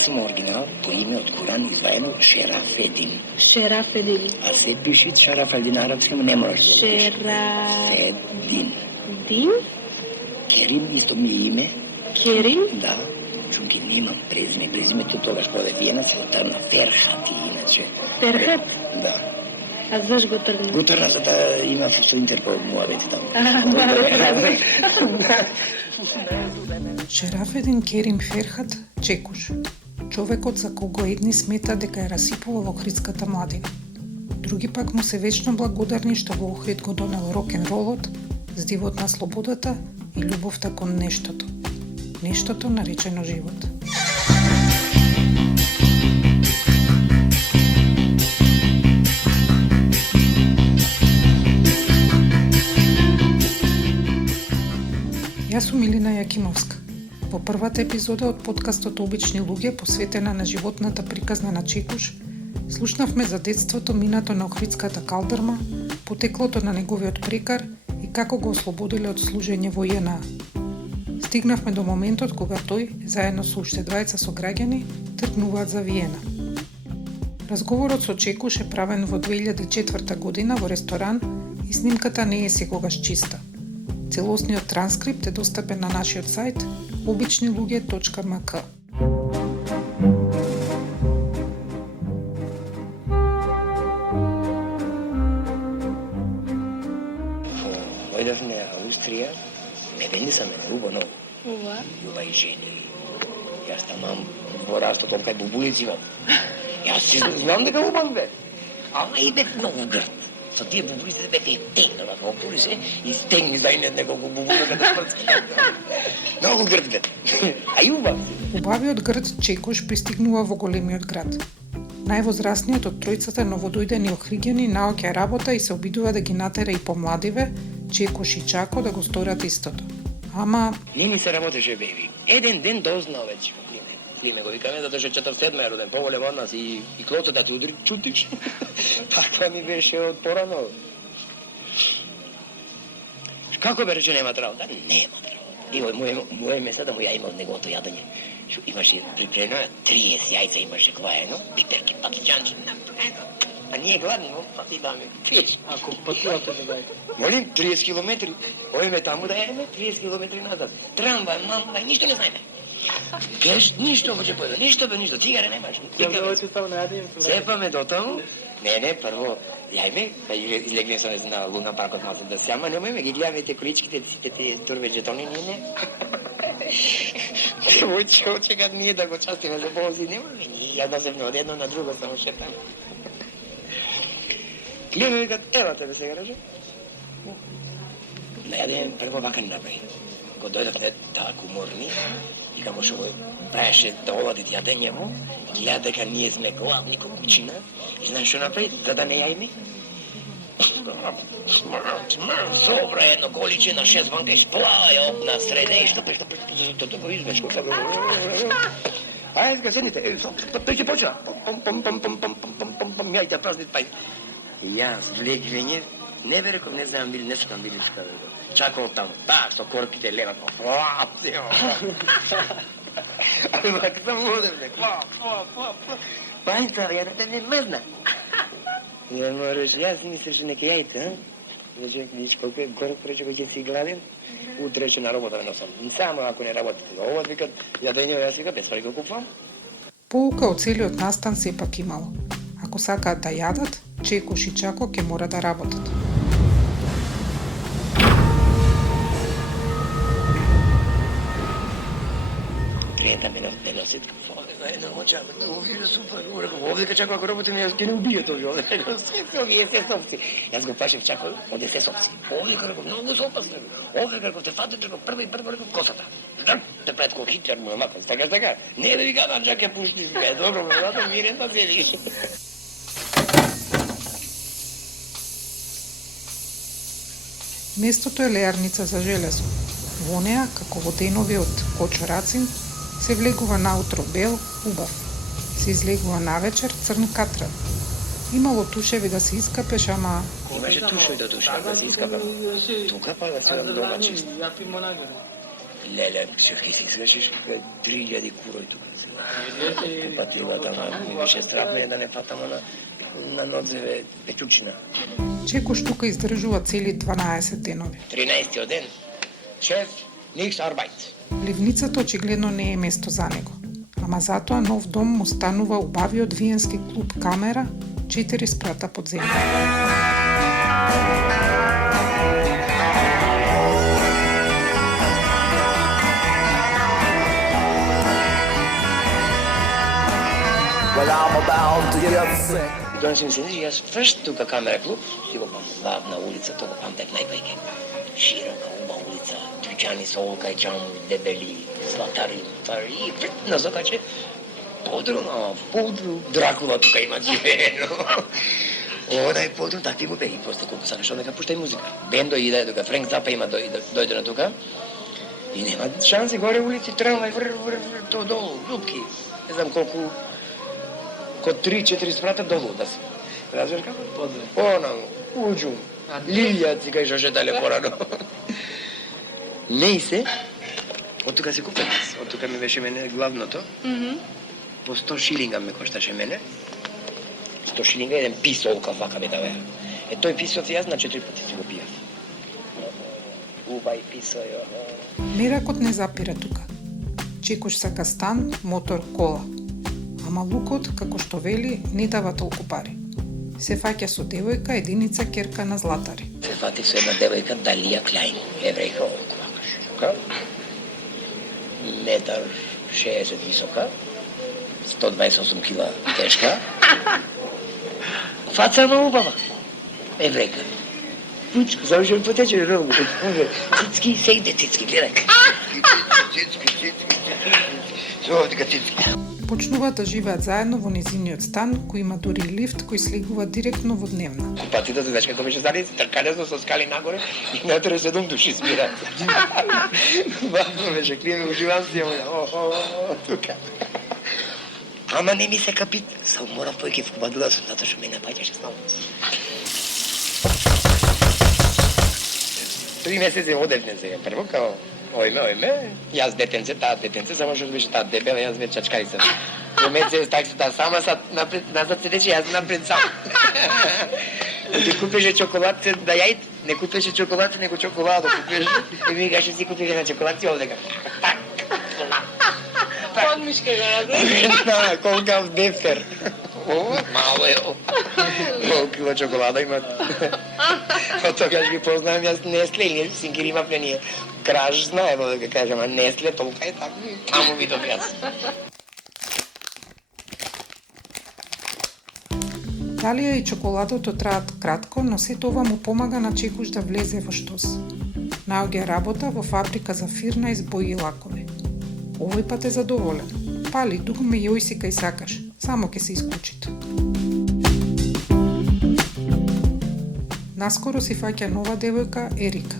Јас сум оригинал по име од Куран изваено Шерафедин. Шерафедин. А се пиши Шарафедин арапски, но не можеш да пишеш. Шерафедин. Дин. Керим исто ми е име. Керим? Да. Чунки немам презиме. Презимето тогаш коде Виена се отрна Ферхат иначе. Ферхат? Да. А заш го тргна? Го тргна за да има со Интерпол младец таму. Шерафедин Керим Ферхат Чекуш, човекот за кого едни смета дека е расипувал охридската младина. Други пак му се вечно благодарни што во Охрид го донел рок-н-ролот, здивот на слободата и љубовта кон нештото. Нештото наречено живот. Јас сум Милина Јакимовска. Во првата епизода од подкастот Обични луѓе, посветена на животната приказна на Чекуш, слушнавме за детството минато на охридската калдърма, потеклото на неговиот прекар и како го ослободиле од служење во ЈНА. Стигнавме до моментот кога тој, заедно со уште двајца сограѓани, тргнуваат за Виена. Разговорот со Чекуш е правен во 2004 година во ресторан и снимката не е секогаш чиста. Целосниот транскрипт е достапен на нашиот сајт обичнилуѓе.мк. Дојдовме на Австрија, не бенди са мене, убаво. Ува и жени. Јас тамам во растот, кај бубулици имам. Јас си знам дека убав бе. Ама и бе многу грд. Со тие бубулици бе те тегнала во полисе и стегни за неколку бубулика да спрци. Многу грд бе. А и убав. Убавиот грд Чекуш пристигнува во големиот град. Највозрасниот од тројцата новодојдени охриѓани наоѓа работа и се обидува да ги натера и помладиве, Чекуш и Чако да го сторат истото. Ама... Не ми се работеше, беби. Еден ден дознал вече во Климе. Климе го викаме, затоа што 47 е роден, поголем од нас и клото да ти удри, чутиш. Таква ми беше од порано. Како бе рече немат работа? Немат работа. И моје место да му ја има од неговото јадење. Што имаше припремено 30 јајца имаше кваено, пиперки, патиќанчи. А ние гладни, па ти даме. Ако патувате да дај. Молим, 30 километри. Ојме таму да еме, 30 километри назад. Трамвај, мамвај, ништо не знаеме. Кеш, ништо може појде, ништо бе, ништо, цигаре немаш. Ја дојдете таму на јадење. Сепаме до таму. Не, прво, јајме, па излегнем со на Луна паркот малку да се, ама немојме, ги гледаме те количките, те турве жетони, не. Очека ние да го частиме за ползи, немаме, ја да се од едно на друго само шетаме. Климе викат, ева тебе сега рече. На јадење прво вака ни направи. Го дојдовме таку морни и како што го правеше да олади јадењево, гледа дека ние сме главни ко кучина и знаеш што направи, за да не јајме? Собра едно количина, 6 банка исплаја на среде и што го измеш. Ајде, седните, тој ќе почна. Јајте празни пај. Јас влегвење, не бе реков, не знам били, нешто там били шкаде. Чакал таму, так, со корпите леват, ама како сам водев, пај става, ја да те не мрзна. Не мораш, јас мислеше нека јајте, Значи, видиш колко е горок, рече, кој ќе си гладен, утре ќе на работа носам. Само ако не работите за ова, викат, јадење, јас вика, без пари го купувам. Поука од целиот настан сепак имало. Ако сакаат да јадат, Чекуш и Чако ќе мора да работат. Пријата ме не носит, не моча, овие супер, овде Чако, ако работим, јас ќе не убијат овие, овие се сопци. Јас го пашев Чако, оде се сопци. Овие како многу се опасни. Овие како те фатат, како прво косата. Те пред ко Хитлер му мака, така. Не да ви кажам, Чако ќе пушти, добро, брато, мирен да седиш. Местото е леарница за железо. Во неа, како во денови од кочорацин, се влегува наутро бел, убав. Се излегува навечер црн катран. Имало тушеви да се искапеш, ама... Имаше тушеви да се искапам. Тука па да се дома чист. Ја пимо нагоре. Леле, ќе си свешиш 3000 курој тука сега. Патила тама, ми беше страх да не патамо на нодзеве печучина. Чекуш тука издржува цели 12 денови. 13 ден. Шеф, никс арбајт. Ливницата очигледно не е место за него. Ама затоа нов дом му станува убавиот виенски клуб Камера, 4 спрата под земја. Well, I'm about to get sick. Донесем се, јас фршт тука Камера клуб, си го пам главна улица, тоа го памтет најпајке. Широка, уба улица, дуќани со олка и чаму, дебели, златари, пари, и фртна закаче, подру Дракула тука има живеено. Онај подру, такви му беги, просто колку сакаш, нека пуштај музика. Бендо иде тука, Френк Запа има дојде на тука, и нема шанси, горе улици, трамвај, то долу, дупки, не знам колку, ко 3-4 спрата долу да си. Разбираш како? Подве. Онаму, уđу, Лилија ти кажа шетале порано. Не и се, од тука си купен, од тука ми беше мене главното. По 100 шилинга ме кошташе мене. 100 шилинга еден писолка вака бе да бе. Тој писот јас на 4 пати си го пијав. Убај писо, јо. Меракот не запира тука. Чекуш сака стан, мотор, кола. Ама лукот, како што вели, не дава толку пари. Се фаќа со девојка, единица керка на златари. Се фати со една девојка Далија Клајн, еврејка овако вака широка, метар 60 висока, 128 кила тешка, фаца на убава, еврејка. Пучка, завршен потече, рогу, цицки, сегде цицки, гледай. Цицки. Со овдека цицки. Почнуваат да живеат заедно во незиниот стан, кој има дури лифт кој слегува директно во дневна. Купатите, знаеш како беше заради, тркалесно со скали нагоре и натре 7 души спираат. Бавно беше, климе, уживам си, тука. Ама не ми се капит, сам морав појке в кубадила сум, затоа што ме напаѓаше снова. 3 месеци одевне сега, прво као ојме, јас детенце, таа детенце, само што беше таа дебела, јас ве чачкарица. Момеци таксата сама сад напред, назад седеше, јас напред сам. Ти купеше чоколадце да јајд, не купеше чоколадце, него чоколадо купеше. И ми каже си купеше на чоколадци овдека. Подмишка го разли. Колкав дефтер. Мало е. Колко кила чоколада имат. Од тогаш ги познавам јас Нестле и ние синкери имавме ние. Краж знае, да кажем, а Нестле толка е така. Таму видов јас. Далија и чоколадото траат кратко, но сето ова му помага на Чекуш да влезе во штос. Наоѓа работа во фабрика за фирна из бои и лакови. Овој пат е задоволен. Пали, дугме јој си кај сакаш, само ќе се исклучите. Наскоро си фаќа нова девојка Ерика.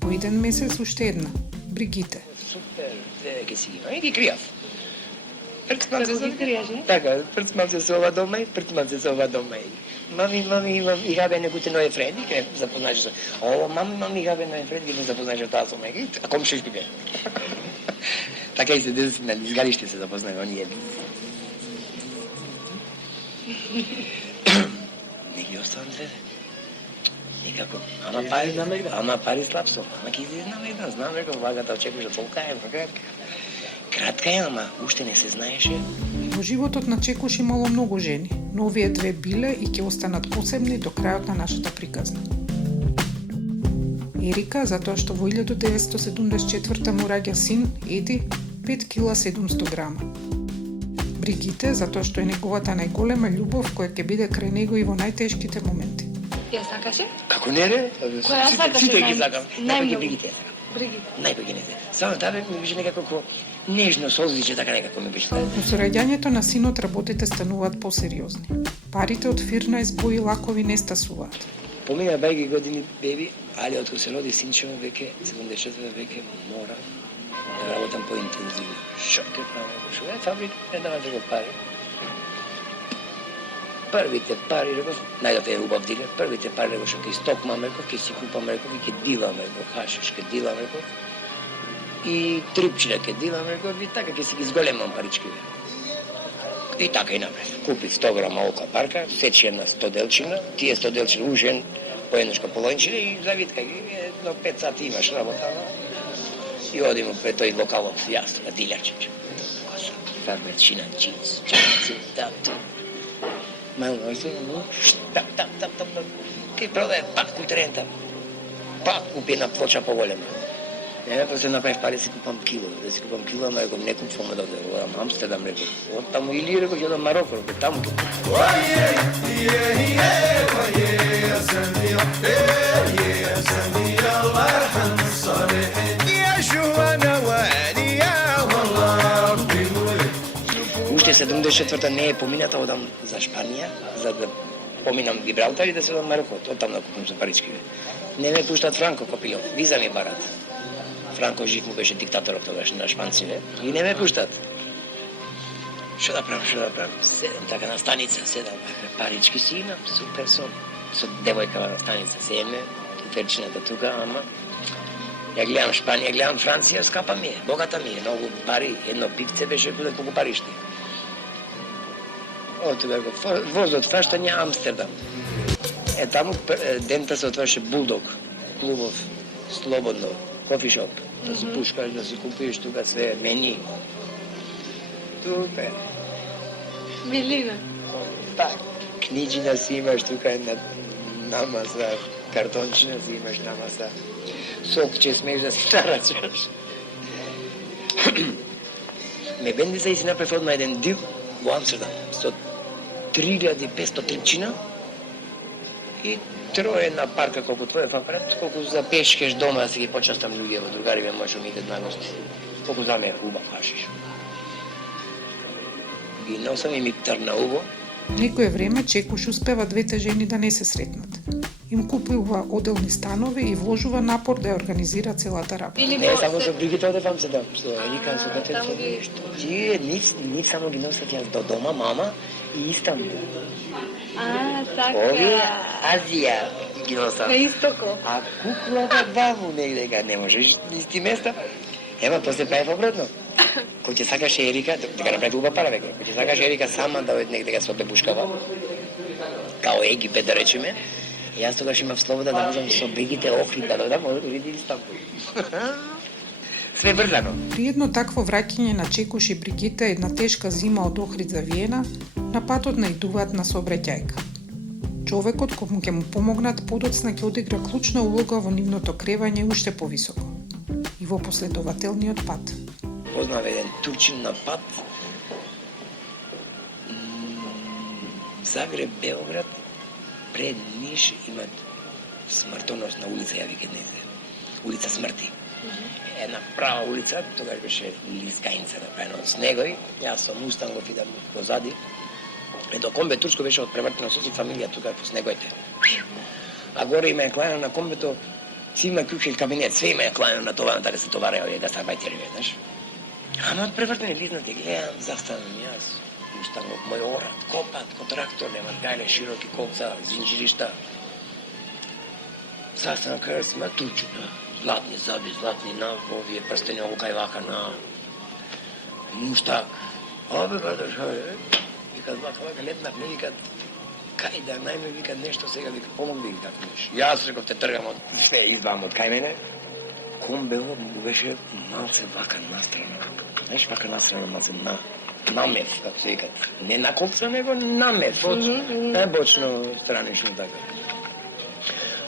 По еден месец уште една, Бригите. Супер, ќе си ги, и ги кријав. Прцмам се Како ги криеш, не? Така, прцмам се со ова дома и прцмам се со ова дома и. Мами, имам и хабе некуте нови френди, ке запознаеш со. О, мами, хабе нови френди, ке запознаеш со таа со мега. А комшиш ги бе. Така и се деси на изгариšte се запознаеме, оние. Не ги оставам две. Никако. Ама пари слабство. Ама ќе излезнаме еден. Знам, реков, вагата очекуваш толка е, кратка е, ама уште не се знаеше. Во животот на Чекуш имало многу жени, но овие две биле и ќе останат посебни до крајот на нашата приказна. Ерика, затоа што во 1974 му раѓа син, Еди, 5 кила 700 грама. Бригите, затоа што е неговата најголема љубов која ќе биде крај него и во најтешките моменти. Ја сакаше? Како не, ре? Која сакаше? Сите ги сакам. Најпаќе Бригите. Бригите. Најпаќе не се. Само таа ми беше некако нежно солзиче, така некако ми беше. Но со раѓањето на синот работите стануваат посериозни. Парите од фирна из бои лакови не стасуваат. Помина бајги години беби, али откако се роди синчево веќе, 74 веќе мора да работам поинтензивно. Што ќе правам? Што е фабрика, не дава да го пари. Првите пари, реков, најдов е убав дилер, првите пари, реков, што ќе стокмам, реков, ќе си купам, реков, и ќе дилам, реков, хашиш, ќе дилам, реков. и трипчина ке дилам, реков, и така ке си ги зголемам парички. И така и направи. Купи 100 грама ока парка, сечи една 100 делчина, тие 100 делчина ужен, по еднашка полончина и завитка ги, до 5 сати имаш работа. И одимо пред тој локалот, јас, на дилјачич. Та вечина джинс, чаци, тато. Мално се, тап. Ке продаде пак кутерента. Пак купи една плоча поголема. После направив пари си купам кило, да си купам кило, ама реком не купувам да говорам Амстердам, реком, од таму или реком ќе до Мароко, реком, таму ќе купувам. Уште 74-та не е помината, одам за Шпанија, за да поминам Гибралтар и да се одам Мароко, од таму да купам за парички. Не ме пуштат Франко ко пилот, виза ми барат. Франко жив му беше диктаторот тогаш на шпанците и не ме пуштат. Што да правам? Седам така на станица, парички си имам, супер сум. Со девојка на станица седеме, тутерчината тука, ама ја гледам Шпанија, гледам Франција, скапа ми е, богата ми е, многу пари, едно пивце беше куде колку паришти. Од тука воз од фаштање Амстердам. Таму дента се отвараше Булдог, клубов, слободно, кофишоп, да си пушкаш, да си купиш тука све, мени. Супер. Милина. Так, книđina си имаш тука една намаза, картончина си имаш намаза, сок че смееш да си нарачаш. Ме бендица и си направи одма еден дил во Амстердам со 3500 трипчина и троje на парка колку твоје апарат, колку за пешкеш дома да си ги почастам луѓе, другари ме може ми идат на гости. Колку за ме убав хашиш. И носам и ми трна убо. Некое време Чекуш успева двете жени да не се сретнат. Им купува оделни станови и вложува напор да ја организира целата работа. Не, само со Бригита одев Амстердам, што викам со детето нешто. Тие нив само ги носат јас до дома, мама и Истанбул. Овие Азија ги носат. На истоко. А куклата бабу негде не можеш исти места. Ема, тоа се прави обратно. Кој ќе сакаш Ерика, дека направи убава пара веќе. Кој ќе сакаш Ерика сама да оди негде се обебушкава, као Египет да речеме, јас тогаш имав слобода да можам со Бригите Охрид да додам, види Истанбул. Све брзано. При едно такво враќање на Чекуш и Бригита една тешка зима од Охрид за Виена, на патот наидуваат на сообраќајка. Човекот кој ќе му помогнат подоцна ќе одигра клучна улога во нивното кревање уште повисоко и во последователниот пат. Познав еден турчин на пат Загреб, Белград, пред Ниш имат смртоносна улица, ја викат негде. Улица смрти. Една права улица, тогаш беше лискајница направена од снегој, јас со мустангов идам позади. Ето комбе турско беше од превртено со фамилија тука по снегоите. А горе има клајано на комбето, си има кухел кабинет, све има клајано на това, така се товареа овие гастарбајтери, знаеш. Ама од превртени лиднати гледам, застанам јас, мустангов мој орат, копат, ко трактор, немат гајле, широки колца, зинџиришта. Застанам кај сме турчуто, златни заби, златни на овие прстени овока и вака на муштак. Абе, брадаш, викат вака, летнав, не викат, кај да најме викат нешто сега, викат помогни викат нешто. Јас реков те тргам од све, избавам од кај мене. Комбело му беше малце вака настрано. Знаеш, вака настрано малце намет, како се викат. Не на колца, него намет, бочно странично така.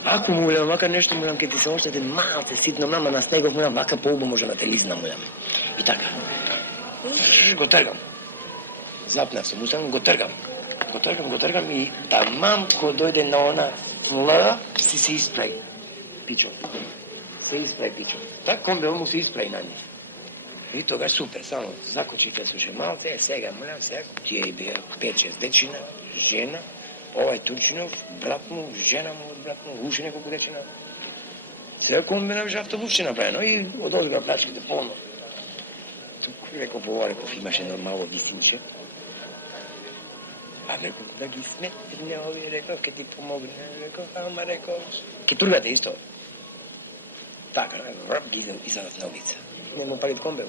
Ако му улям вака нешто, мулам ке ти се оштете малце ситно, мама на снегов мулам вака полба може да те лизна мулам. И така. Го тргам. Запнав се, мустам го тргам. Го тргам и тамам ко дојде на она фла, си се испрај. Пичо. Се испрај пичо. Так комбел му се испрај на нив. И тогаш супер, само закочите суше малте, сега мулам, сега тие беа 5-6 дечина, жена, овај турчинов, брат му, жена му од брат му, уши неколку дечина. Сега комбинав же автобусче направено и одозга плачките полно. Тук реков ова, реков имаше нормално висинче. А реков да ги сметне овие, реков ке ти помогне, реков, ама реков, ке тургате исто. Така, реков, ги изадат на улица. не му палит комбел.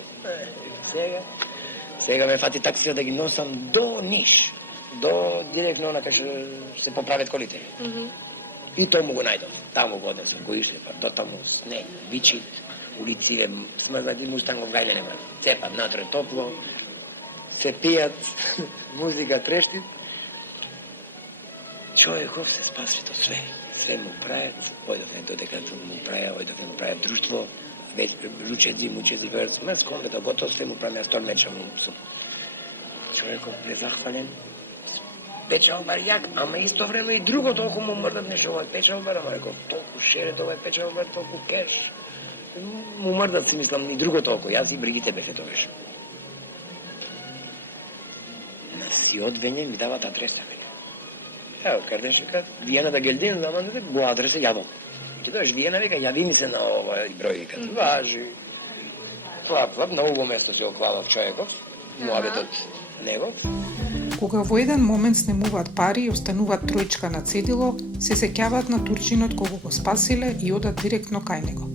Сега ме фати таксија да ги носам до Ниш, до директно онака што се поправят колите. И тоа му го најдов. Таму го однесам, го ишлепам, до таму снег, бичит, улиците смрдати, мустангов гајле нема. Цепат, натре топло, се пијат, музика трешти. Човеков се спаси то све. Све му правят, ојдовме додека му правя, ојдовме му правя друштво, ручеци, мучеци, верци, мас комбета, готово све му правя, стор мечам му сум. Човеков презахвален, печалбар јак, ама исто време и друго толку му мрдат нешто овој печалбар, ама реков, толку шерет овој печалбар, толку кеш. Му мрдат си мислам и друго толку, јас и Бригите беше тогаш. На си одвење ми дават адреса мене. Ево, Кардешека, Виена да Гелдин, знаман да го адреса јавам. Ќе дојаш Виена, века, јави ми се на овој број, века, важи. Клап, на ово место се оклавав човеков, муабетот негов. Кога во еден момент снемуваат пари и остануваат тројчка на цедило, се сеќаваат на турчинот кога го спасиле и одат директно кај него.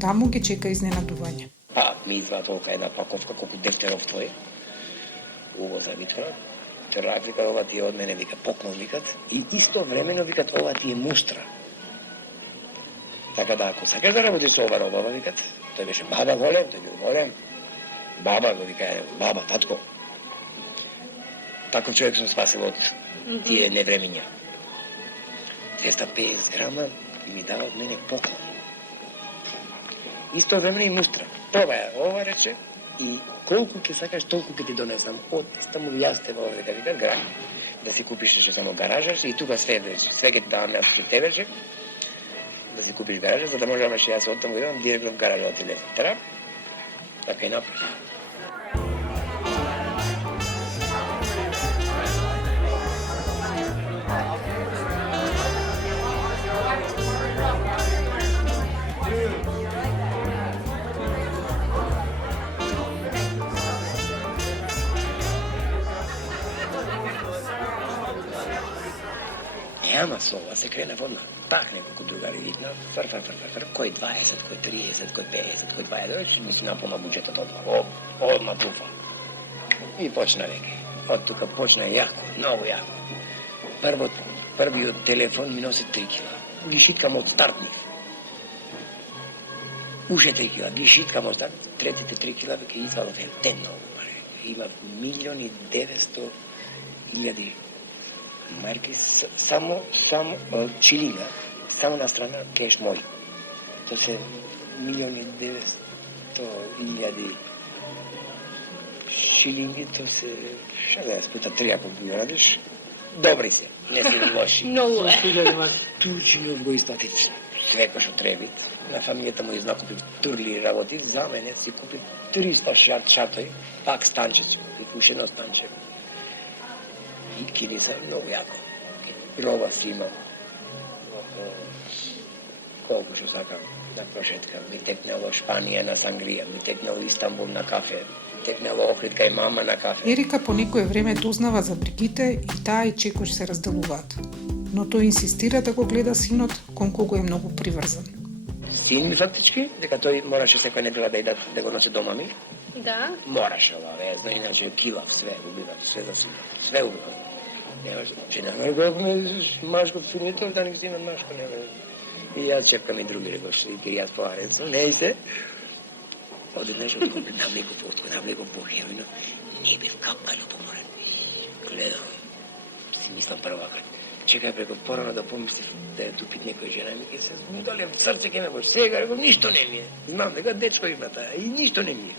Таму ги чека изненадување. Па, ми идва толка една паковка, колку дефтеров твој. Уво завитва. Терак вика, ова ти е од мене, вика, поклон викат. И исто времено викат, ова ти е муштра. Така да, ако сакаш да работиш со ова робава, викат, тој беше баба голем, тој бил голем. Баба го вика, баба, татко. Таков човек сум спасил од тие невремиња. 250 грама и ми дава од мене поклон. Исто време и муштра. Пробаја, ова рече, и колку ќе сакаш, толку ќе ти донесам. Од таму јасте во овде, викат, грам. Да си купиш нешто само гаражаш и тука све ќе ти давам јас што тебе, да си купиш гаража, за да можеш јас од таму идам директно в гаража отиде. Тера? Така и направи. Ама со ова се крена одма. Пак неколку другари видна, фр, кој 20, кој 30, кој 50, кој 20, ми си напълна буџетот одма. Одма тупа. И почна веќе. Од тука почна јако, многу јако. Првиот телефон ми носи 3 кила. Ги шиткам од стартник. Уше 3 кила, ги шиткам од старт. Третите 3 кила веќе извадов еден многу пари. Има 1.900.000 марки, само чилинга, само на страна кеш мој. То се 1.900.000 шилинги, то се, ша да јас пута 3 ако ги радиш, добри се, не се лоши. Многу е. Турчинот го исплати све кој што треби. На фамилијата му изнакупи турли работи, за мене си купи 300 шатој, пак станче си купи, ушено станче. И кини са многу јако. Роба си имам. Колку што сакам на прошетка. Ми текнало Шпанија на сангрија, ми текнало Истанбул на кафе, ми текнало Охридка и мама на кафе. Ерика по некое време дознава за Бригите и таа и Чекош се разделуваат. Но тој инсистира да го гледа синот, кон кого е многу приврзан. Син ми фактички, дека тој мораше секој недела да го носи дома ми. Да. Мораше обавезно, иначе килав све, убивав, све да си, све убивав. Немаше, че нема го машко финитов, да не го снимат машко, нема. И јас чепкам и други регоши, и киријат по арецо, не и се. Одеднеш откупи, навлеков по хероино, не бев капкано поморен. Гледам, си мислам прва, чекај преко порано да помислив да ја тупит некоја жена, ми ке се удалем в срце ке ме бош. Сега реков, ништо не ми е. Знам дека дечко има таа и ништо не ми е.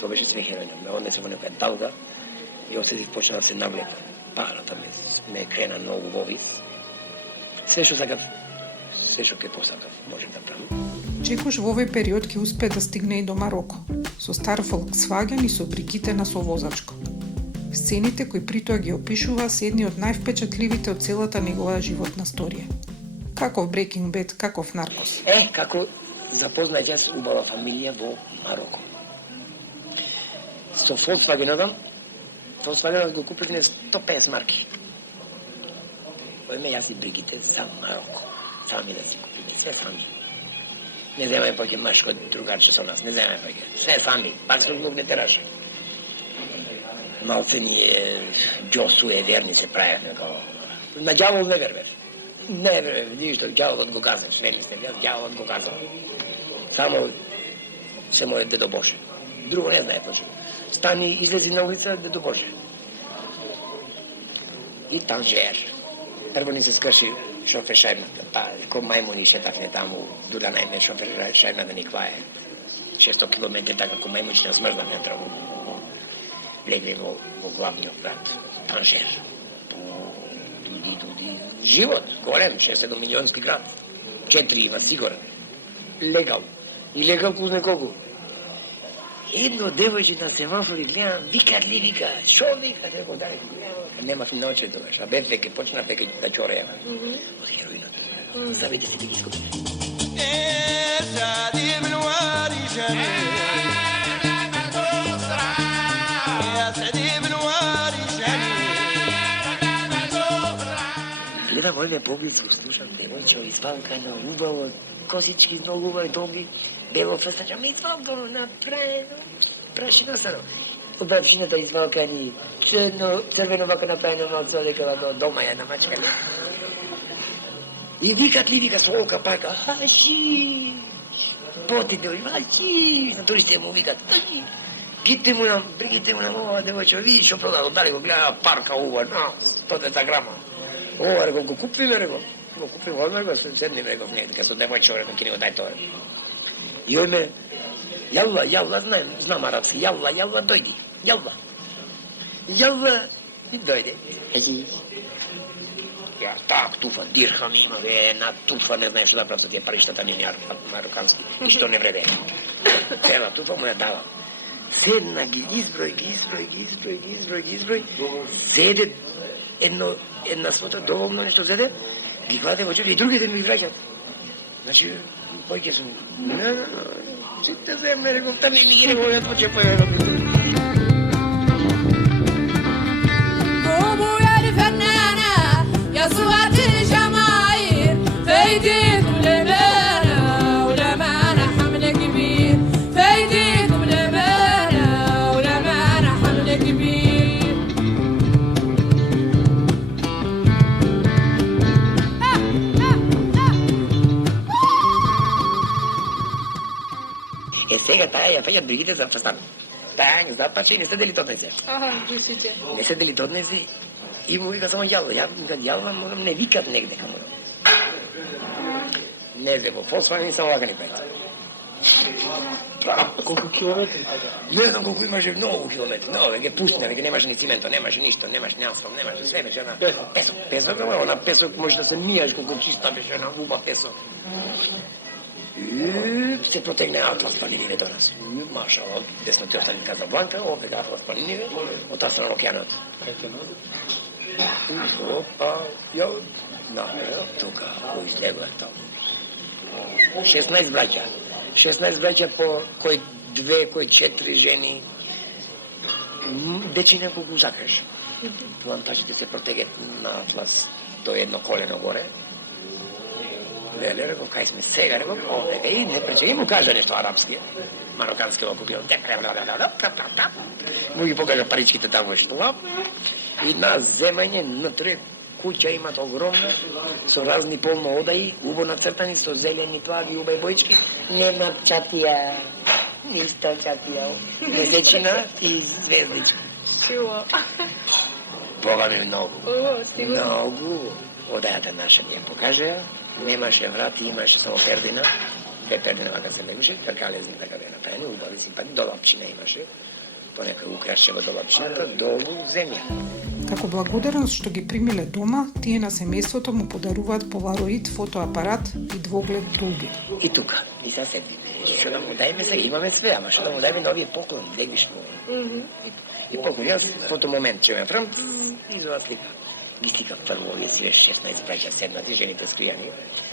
Тоа беше све хероино, ме однесе во некоја талга и осетив почна да се навлека. Парата ме крена многу во вис. Све што сакав, све што ке посакав, може да правам. Чекош во овој период ќе успее да стигне и до Мароко, со стар Volkswagen и со Бригите на совозачко. Сцените кои притоа ги опишува се едни од највпечатливите од целата негова животна сторија. Каков Breaking Bad, каков Наркос. Како запознај јас убава фамилија во Мароко. Со Volkswagenот го купивме 150 марки. Ојме јас и Бригите за Мароко. Сами да си купиме, све сами. Не вземаме повеќе машко другарче со нас, не вземаме повеќе. Се сами, пак со Бог не тераше. Малце ни е џосуе, верни се правевме, као... На ѓавол не вервев. Не вервев, ништо, ѓаволот го казаш, верни сте, ѓаволот го казал. Само се моје Дедо Боже. Друго не знае Боже. Стани, излези на улица, Дедо Боже. И танжер. Прво ни се скрши шофер шајбната, па ко мајмуни шетавме таму, дуда најме шофер шајбната ни квае. 600 километри така ко мајмуни смрзнавме трогу. Влегли во главниот град, Танжер. Туди. Живот, голем, 6-7 милионски град. 4 има сигурен. Легал. И легал кузне колку. Едно девојче на семафори гледам, вика, шо вика, рекол дај. Немав ни науче тогаш, а бев веќе почнав веќе да ќорејам. Од хероинот. Забите се да ги искупи. Гледам овие поглед, слушам девојче извалкано, убаво, косички многу убави, долги, бело фрстача, ме извалкано направено, прашино саро. Обравшината извалкани, црвено вака направено малце одека вака дома ја намачкали. И викат ли, вика сволка пака, хаши, потите, хаши, на туристите му викат, хаши. Гите му на ова девојче, види шо продадо, дали го гледа парка ова, на 100 грама. Ова, рекол, го купиме, рекол. Го купиме, одме, рекол, седниме, рекол, некаде, со девојче, рекол, ки не го дај тоа. И ојме, јалла, знам арапски, јалла, дојди, јалла, и дојде. Ја, так, туфа, дирхам има, една туфа, не знаеш што да правам со тие париштата ми марокански, и што не вреде. Цела туфа му ја дава. Седна, ги изброј, седе, една свота доволно нешто зеде, ги кладе во джеб и другите ми враќат. Значи, појќе сум, сите земе, рекол, таме ми ги рекол, јас поче појавам. Сега таа ја фаќат другите за фастан. Таа ги запаче и не се дели тоднезе. Джусите. Не се дели тоднезе и му вика само јалва. Јалва морам не викат негде каму. Не зе во Volkswagen само вака ни пајте. Колку километри паѓа? Не знам колку имаше, многу километри. Но, веќе пустина, веќе немаше ни цимento, немаше ништо, немаше ни асфалт, немаше све, беше на песок, на песок може да се мијаш колку чиста беше на уба песок. Се протегне Атлас планините до нас. Машала, десно ти остани Казабланка, овде Атлас планините, од таа страна океанот. Опа, ја, тука, кој излегува таму. 16 браќа. 16 браќа по кој 2, кој 4 жени. Дечине колку сакаш. Плантажите се протегат на Атлас до едно колено горе. Леле, рекол, кај сме сега, рекол, овдека, и не прече, и му кажа нешто арапски, марокански око гледам, му ги покажа паричките таму што, и на земање, натре, куќа имат огромна, со разни полно одаи, убо нацртани, со зелени плави, убај боички, нема чатија, ништо чатија, месечина и звездички. Чува. Бога ми многу. Сигурно. Многу. Одајата наша ни ја покажа, немаше врати, имаше само пердина, 2 пердина вака се легаше, тркалезни така бе направени, убави симпатни, долапчина имаше, понекој украшчева долапчината, долу земја. Како благодарност што ги примиле дома, тие на семејството му подаруваат полароид фотоапарат и двоглед долби. И тука, и са седиме. Што да му дајме сега, имаме све, ама што да му дајме новиот поклон, гледиш му. И поклон, јас фотомомент че ме фрам, изова слика. Ги сликав прво, овие си 16 браќа седнати, жените скријани,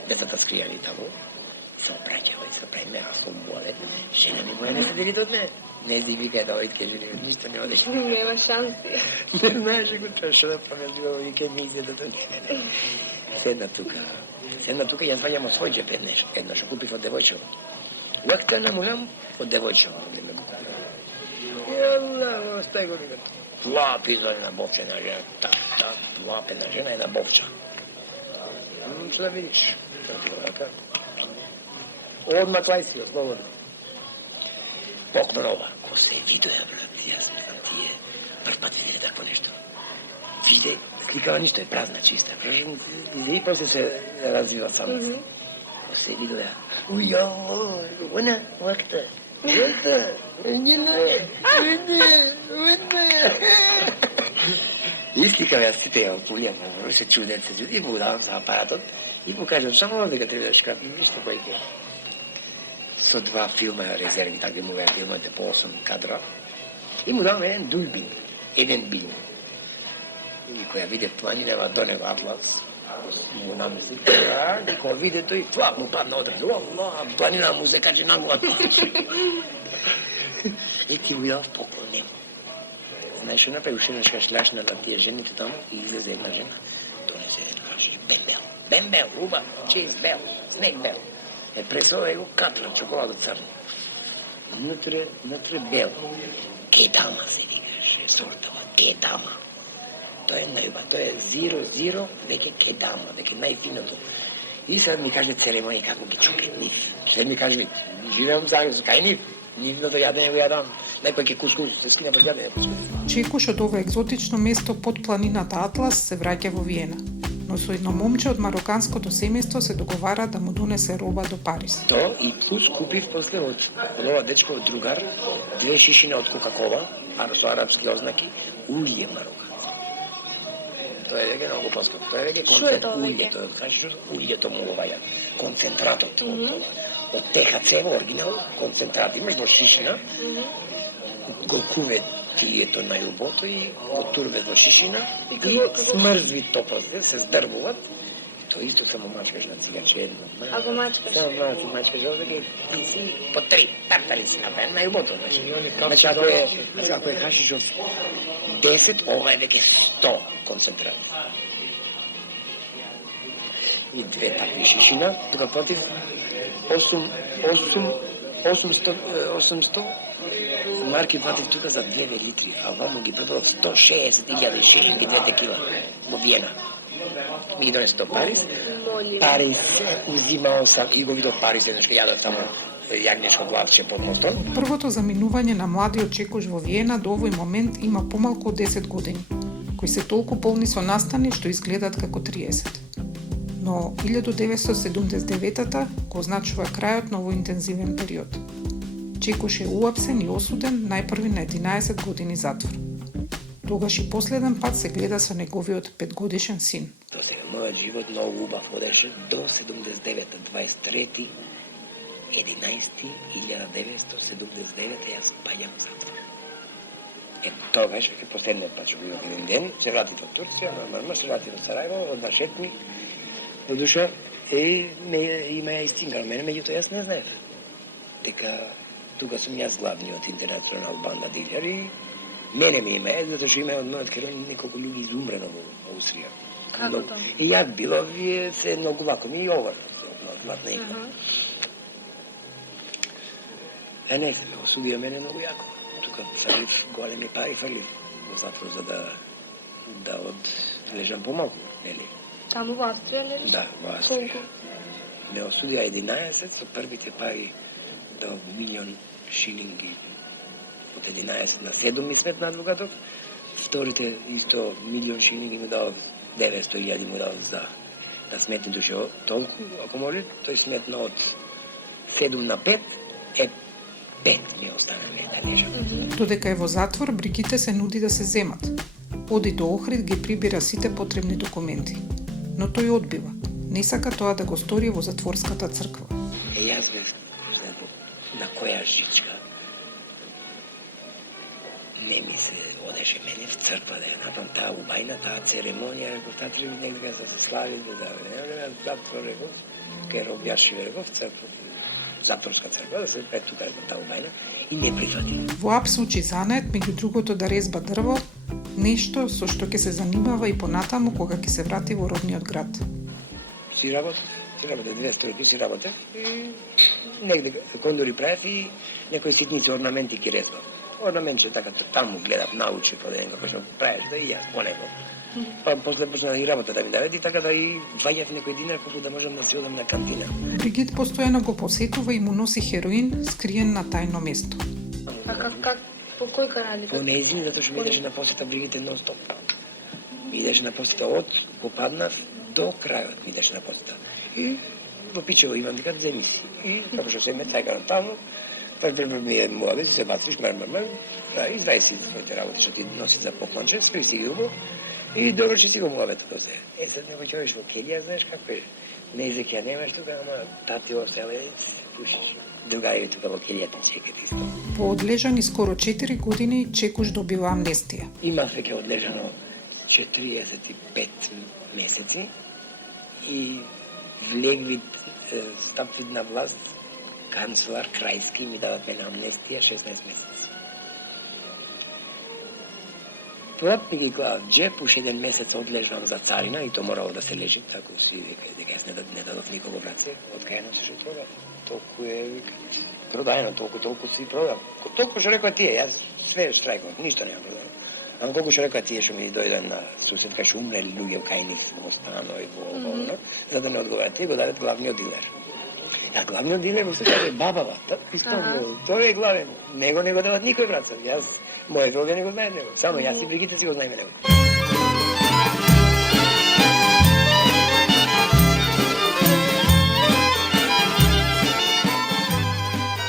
децата скријани таму. Се обраќава и се прави, аз сум болет. Жена ми моја не се дели од мене. Не си вика да ојдке жени, ништо не одеш. Нема шанси. Не знаеш го тоа што да правиш, го вика мизија да дојде. Седна тука, Седна тука, јас ваѓам од свој джеп едно што купив од девојчево. Уакта на мулам од девојчево, не ме го купив. Јалла, стај го ригат. Плапи за една бовчена жена, так, плапена жена, една бовча. Што да видиш? Одма клајси, слободно. Поклон ова, ко се видоја, брат, јас мислам тие прв пат виделе такво нешто. Виде, сликава ништо е празна, чиста. И после се развива само. Ко се видоја. Ујо, она, вакта. Искликав јас сите ја пулјам, се чудят се и будам за апаратот и покажам само дека треба да шкрапим ништо којке. Со два филма резерви, така му веќе филмите по 8 кадра. И му дам еден бин. И која виде планинева до него атлас, му намисли, и кога виде тој, флап му падна одред, планина му се качи на глава. И ти му дав поклон нему. Знаеш што направи, уште нешка шляшна на тие жените таму и излезе една жена. Донесе едно каже, бембел, уба, чист бел, снег бел. Пресова его катра, чоколадо црно. Внутре бел. Кедама се викаше, сортова, кедама. Тоа е најуба, тоа е 0-0, дека кедама, дека најфиното. И сега ми каже церемонија како ги чукат нив. Што ми каже, живеам заедно, кај нив. Нивното јадење го јадам. Најпак е кускус, се скина под јадење кускус. Чекуш од ова екзотично место под планината Атлас се враќа во Виена, но со едно момче од мароканското семејство се договара да му донесе роба до Париз. То и плюс купив после од ова дечко од другар 2 шишина од Кока-кола, со арапски ознаки, улје мароканско. Тоа е веќе многу поскапо. Тоа е веќе концентрат улјето, кажеш улјето му го ваѓа. Концентратот од ТХЦ во оригинал, концентрат имаш во шишина, го куве тието најубото и го турбе во шишина и смрзви топозе, се здрбуват. Тоа исто само мачкаш на цигарче едно. А го мачкаш? Само мачкаш, дека ти си по 3 тартари си направен најубото. Значи, ако е хашишов 10, ова е веќе 100 концентрат. И 2 такви шишина, тука платив 800 марки платив тука за 2 литри, а вамо ги продадов 160.000 шилинги, 2 кила во Виена. Ми ги донесе до Париз. Париз узимао сам и го видов Париз, еднаш ка јадов таму јагнешко главче под мостот. Првото заминување на младиот чекуш во Виена до овој момент има помалку од 10 години, кои се толку полни со настани што изгледаат како 30. Но 1979-та го означува крајот на овој интензивен период. Чекуш е уапсен и осуден најпрви на 11 години затвор. Тогаш и последен пат се гледа со неговиот 5-годишен син. До сега мојот живот многу убав одеше до 79-та, 23 11.1979 јас паѓам в затвор. Тогаш, веќе последниот пат што бидов еден ден, се вратив од Турција, нормално се вратив од Сарајево, од Вашетни, до душа, има ја истингал мене, меѓуто јас не знаев дека тука сум јас главниот интернационал банда дилер и мене ми има, затоа што има од мојот керој неколку луѓе изумрено во Австрија. Како тоа? И јак било, вие се многу вако ми и овар, од некој. Не се, осудија мене многу јако. Тука фрлив големи пари, фрлив во затвор за да одлежам помалку, нели? Таму во Австрија, нели? Да, во Австрија. Колку? Ме осудија 11 со првите пари до 1 милион шилинги. Од 11 на 7 ми сметна адвокатот. Вторите исто 1 милион шилинги ми дав 900.000 му дав за да сметне душе толку, ако може, тој сметна од 7 на 5 е 5 ми останаме да лежам. Додека е во затвор, Бригите се нуди да се земат. Оди до Охрид, ги прибира сите потребни документи. Но тој одбива. Не сака тоа да го стори во затворската црква. Јас бев, на која жичка не ми се одеше мене в црква да ја направам таа убајна, таа церемонија, реков, таа треба некога да се слави, да затвор, реков, кај Робјаши, реков, црква, затворска црква, да се пет тука таа убајна и не прифати. Во АПС учи занает, меѓу другото да резба дрво, нешто со што ќе се занимава и понатаму кога ќе се врати во родниот град. Си работи, си работев 2 стройки, си работев и негде кондори правев и некои ситници орнаменти ги резвав. Орнаментче така таму гледав, научи по ден како што правиш да и ја понеко. Па после почна и работа да ми даде и така да и ваѓав некој динар колку да можам да си одам на кантина. Бригит постојано го посетува и му носи хероин скриен на тајно место. А как, по кој канали? По неизин, затоа што ми идеше на посета Бригите нон-стоп. Ми идеше на посета од попаднав до крајот ми идеше на посета. И во Пичево имам вика земи си. И како што се ме цајкам таму, ми е муаве, се бациш, и извај си своите работи што ти носи за поклонче, скри си ги убо и добро че си го муавето до се. Сад некој човек во Келија, знаеш како е, мезек ја немаш тука, ама тати оселе, пушиш. Другари тука во Келијата чекат исто. По одлежани скоро 4 години Чекуш добива амнестија. Имав веќе одлежано 45 месеци и влегвид, стапвид на власт, канцелар Крајски ми дават мене амнестија 16 месеци. Тоа ми ги гледав джеп, уш 1 месец одлежвам за царина и то морало да се лежи, тако си вика, дека јас не дадов никого браце, од кај носиш од тоа. Толку е, вика, продајано, толку си продав. Толку што рекоа тие, јас све штрајков, ништо нема продано. Ама колку што рекоа тие што ми дојден на суседка што умрели луѓе кај нив во станови, во за да не одговарат, тие го дадат главниот дилер. А главниот дилер во се бабава, тој е главен. Него не го дават никој брацов. Јас, моје други не го знаат него. Само јас и Бригите си го знаеме него.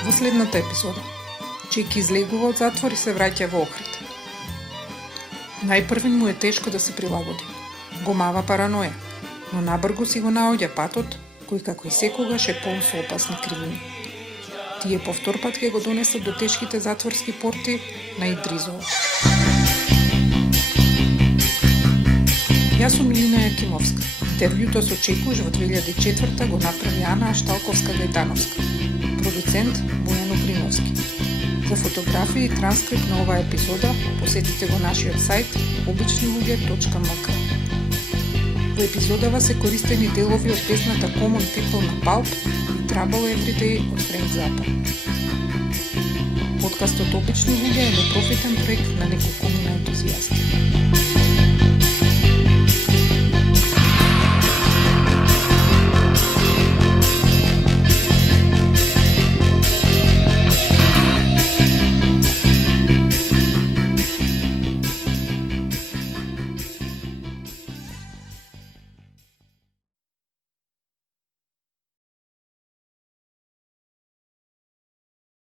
Во следната епизода, Чеки излегува од затвор и се враќа во Охрид. Најпрвен му е тешко да се прилагоди. Го мава параноја, но набрго си го наоѓа патот, кој како и секогаш е полн со опасни кривини. Тие повтор пат ќе го донесат до тешките затворски порти на Идризово. Јас сум Милина Јакимовска. Интервјуто со Чекуш во 2004 го направи Ана Шталковска-Гајтановска. Продуцент Бојан Уприновски. За фотографии и транскрипт на оваа епизода посетите го нашиот сајт обичнилуѓе.мк. Во епизодава се користени делови од песната Common People на Pulp и Trouble Everyday од Френк Запа. Подкастот Обични луѓе е непрофитен проект на неколку ентузијасти.